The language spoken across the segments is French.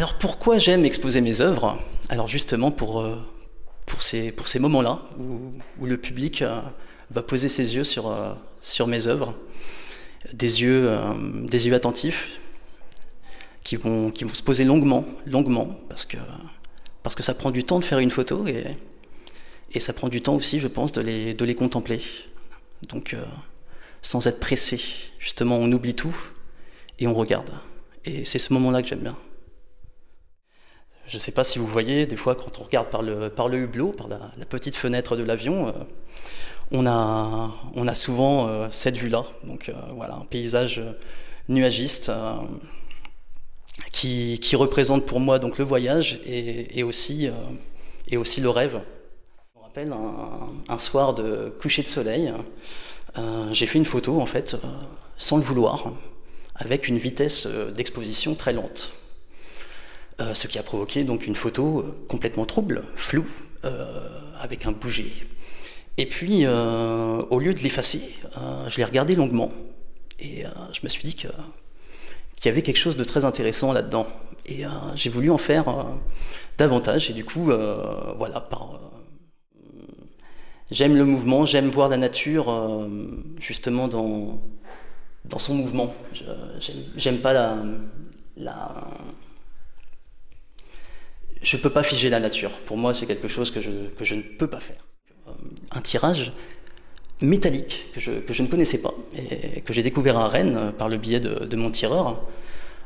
Alors pourquoi j'aime exposer mes œuvres? Alors justement pour ces moments-là où le public va poser ses yeux sur mes œuvres, des yeux attentifs qui vont se poser longuement, parce que ça prend du temps de faire une photo et ça prend du temps aussi, je pense, de les contempler. Donc sans être pressé, justement, on oublie tout et on regarde. Et c'est ce moment-là que j'aime bien. Je ne sais pas si vous voyez, des fois quand on regarde par le hublot, par la petite fenêtre de l'avion, on a souvent cette vue-là. Donc voilà, un paysage nuagiste qui représente pour moi donc le voyage et aussi le rêve. Je me rappelle un soir de coucher de soleil, j'ai fait une photo en fait sans le vouloir, avec une vitesse d'exposition très lente. Ce qui a provoqué donc une photo complètement trouble, floue, avec un bouger. Et puis, au lieu de l'effacer, je l'ai regardé longuement et je me suis dit qu'il y avait quelque chose de très intéressant là-dedans. Et j'ai voulu en faire davantage. Et du coup, voilà, j'aime le mouvement, j'aime voir la nature justement dans son mouvement. J'aime pas je ne peux pas figer la nature. Pour moi, c'est quelque chose que je ne peux pas faire. Un tirage métallique que je ne connaissais pas et que j'ai découvert à Rennes par le biais de mon tireur.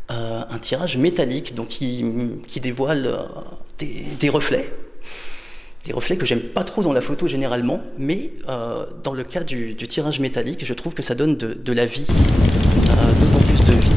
Un tirage métallique donc qui dévoile des reflets. Des reflets que j'aime pas trop dans la photo généralement, mais dans le cas du tirage métallique, je trouve que ça donne de la vie, d'autant plus de vie.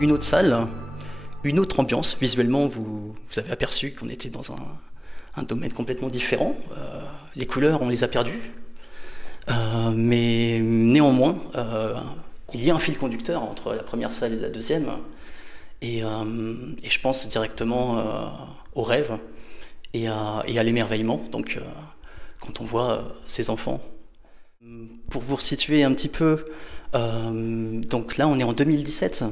Une autre salle, une autre ambiance. Visuellement, vous avez aperçu qu'on était dans un domaine complètement différent. Les couleurs, on les a perdues. Mais néanmoins, il y a un fil conducteur entre la première salle et la deuxième. Et je pense directement au rêve et à l'émerveillement. Donc, quand on voit ces enfants. Pour vous resituer un petit peu, donc là on est en 2017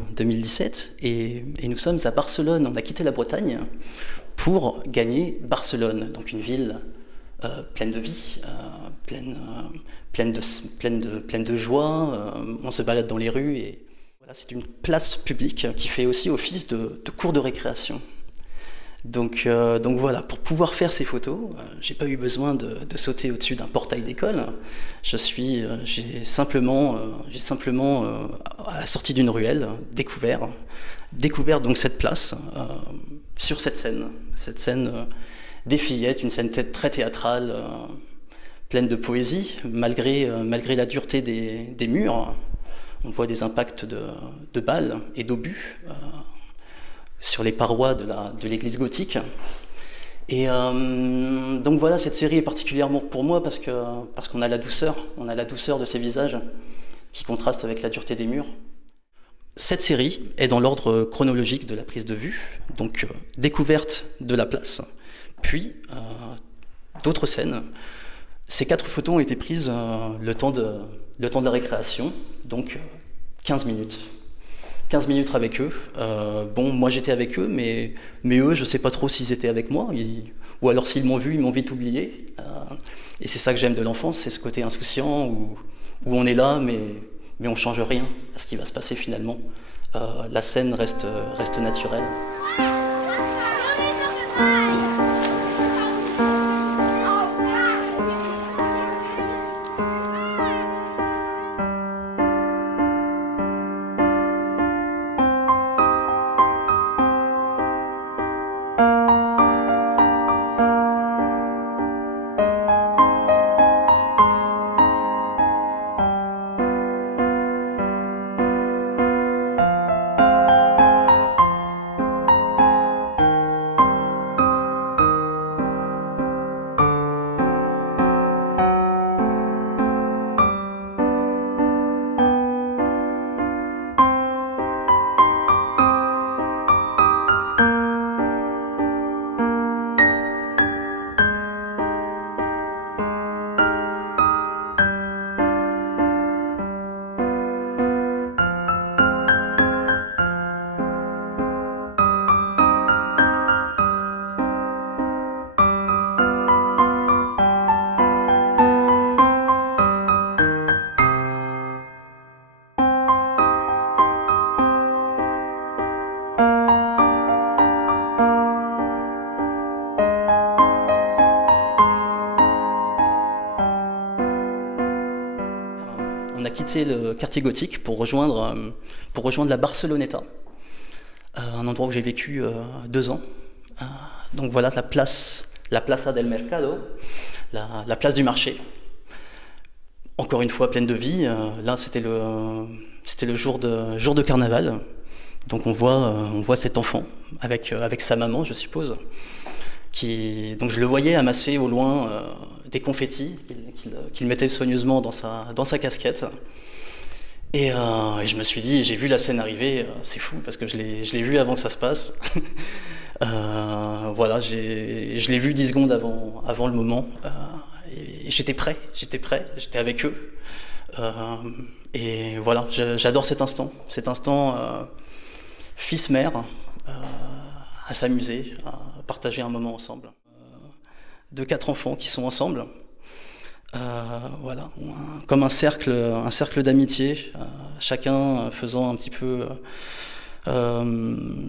et nous sommes à Barcelone. On a quitté la Bretagne pour gagner Barcelone, donc une ville pleine de vie, pleine de joie. On se balade dans les rues et voilà, c'est une place publique qui fait aussi office de cours de récréation. Donc voilà, pour pouvoir faire ces photos, j'ai pas eu besoin de sauter au-dessus d'un portail d'école. J'ai simplement à la sortie d'une ruelle découvert donc cette place sur cette scène des fillettes, une scène très théâtrale, pleine de poésie, malgré la dureté des murs. On voit des impacts de balles et d'obus sur les parois de l'église gothique. Et donc voilà, cette série est particulièrement pour moi parce qu'on a la douceur de ces visages qui contraste avec la dureté des murs. Cette série est dans l'ordre chronologique de la prise de vue, donc découverte de la place, puis d'autres scènes. Ces 4 photos ont été prises le temps de la récréation, donc 15 minutes. 15 minutes avec eux. Bon, moi j'étais avec eux, mais eux, je ne sais pas trop s'ils étaient avec moi, ou alors s'ils m'ont vu, ils m'ont vite oublié. Et c'est ça que j'aime de l'enfance, c'est ce côté insouciant où on est là, mais on ne change rien à ce qui va se passer finalement. La scène reste naturelle. On a quitté le quartier gothique pour rejoindre la Barceloneta, un endroit où j'ai vécu 2 ans. Donc voilà la Plaza del Mercado, la place du marché. Encore une fois pleine de vie. Là c'était le jour de carnaval. Donc on voit cet enfant avec sa maman, je suppose. Donc je le voyais amasser au loin des confettis qu'il mettait soigneusement dans sa casquette. Et je me suis dit, j'ai vu la scène arriver, c'est fou parce que je l'ai vu avant que ça se passe. Voilà, je l'ai vu 10 secondes avant le moment. Et j'étais prêt, j'étais avec eux. Et voilà, j'adore cet instant fils-mère, à s'amuser, à partager un moment ensemble. De 4 enfants qui sont ensemble. Voilà, comme un cercle d'amitié, chacun faisant un petit peu,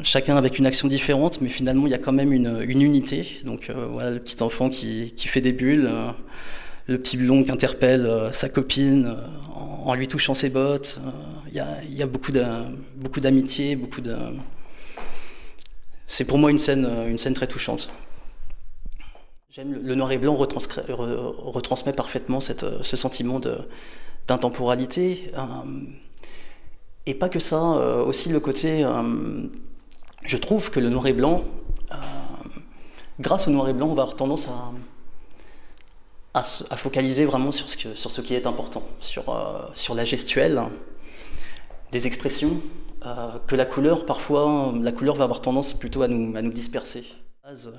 chacun avec une action différente, mais finalement il y a quand même une unité. Donc voilà, le petit enfant qui fait des bulles, le petit blond qui interpelle sa copine en lui touchant ses bottes. Il y a beaucoup d'amitié, c'est pour moi une scène très touchante. J'aime le noir et blanc retransmet parfaitement ce sentiment d'intemporalité. Et pas que ça, aussi le côté... je trouve que le noir et blanc, grâce au noir et blanc, on va avoir tendance à focaliser vraiment sur ce qui est important, sur la gestuelle, des expressions, que la couleur, parfois, la couleur va avoir tendance plutôt à nous disperser.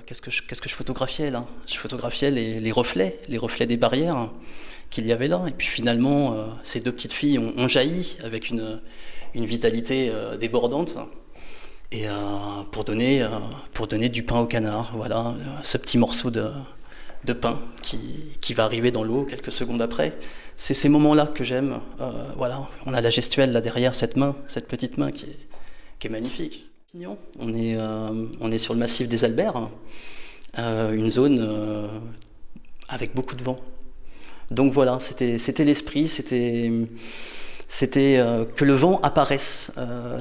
Qu'est-ce que je photographiais là? Je photographiais les reflets des barrières qu'il y avait là. Et puis finalement, ces 2 petites filles ont jailli avec une vitalité débordante. Et pour donner du pain au canard, voilà, ce petit morceau de pain qui va arriver dans l'eau quelques secondes après. C'est ces moments-là que j'aime. Voilà, on a la gestuelle là derrière, cette petite main qui est magnifique. On est sur le massif des Albères, une zone avec beaucoup de vent. Donc voilà, c'était l'esprit, c'était que le vent apparaisse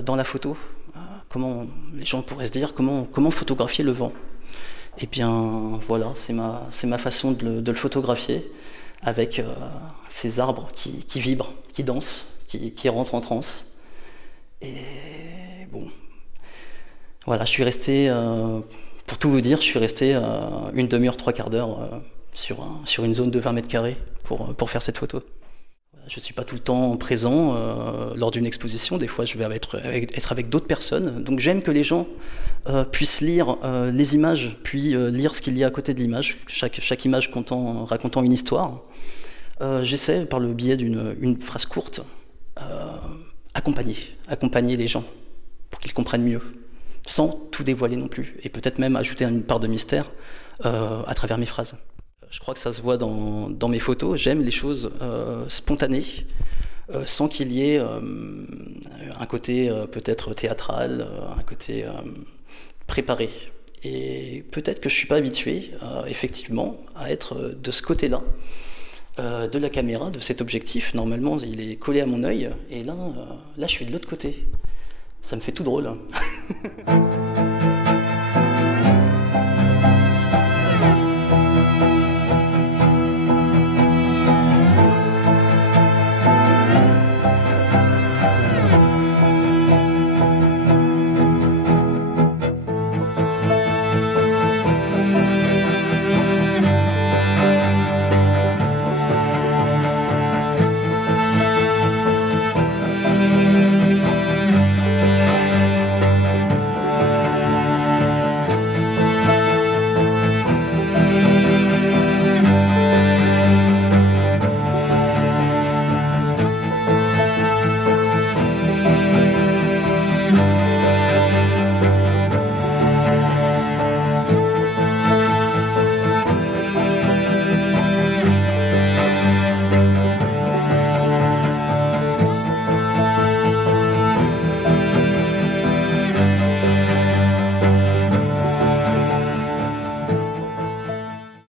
dans la photo. Comment les gens pourraient se dire comment photographier le vent? Et bien voilà, c'est ma façon de le photographier avec ces arbres qui vibrent, qui dansent, qui rentre en transe. Et bon, voilà, je suis resté, pour tout vous dire, je suis resté une demi-heure, trois quarts d'heure sur une zone de 20 mètres carrés pour faire cette photo. Je ne suis pas tout le temps présent lors d'une exposition, des fois je vais être avec d'autres personnes, donc j'aime que les gens puissent lire les images, puis lire ce qu'il y a à côté de l'image, chaque image racontant une histoire. J'essaie, par le biais d'une phrase courte, accompagner les gens pour qu'ils comprennent mieux, sans tout dévoiler non plus, et peut-être même ajouter une part de mystère à travers mes phrases. Je crois que ça se voit dans mes photos, j'aime les choses spontanées, sans qu'il y ait un côté peut-être théâtral, un côté préparé. Et peut-être que je ne suis pas habitué, effectivement, à être de ce côté-là, de la caméra, de cet objectif. Normalement, il est collé à mon œil, et là je suis de l'autre côté. Ça me fait tout drôle.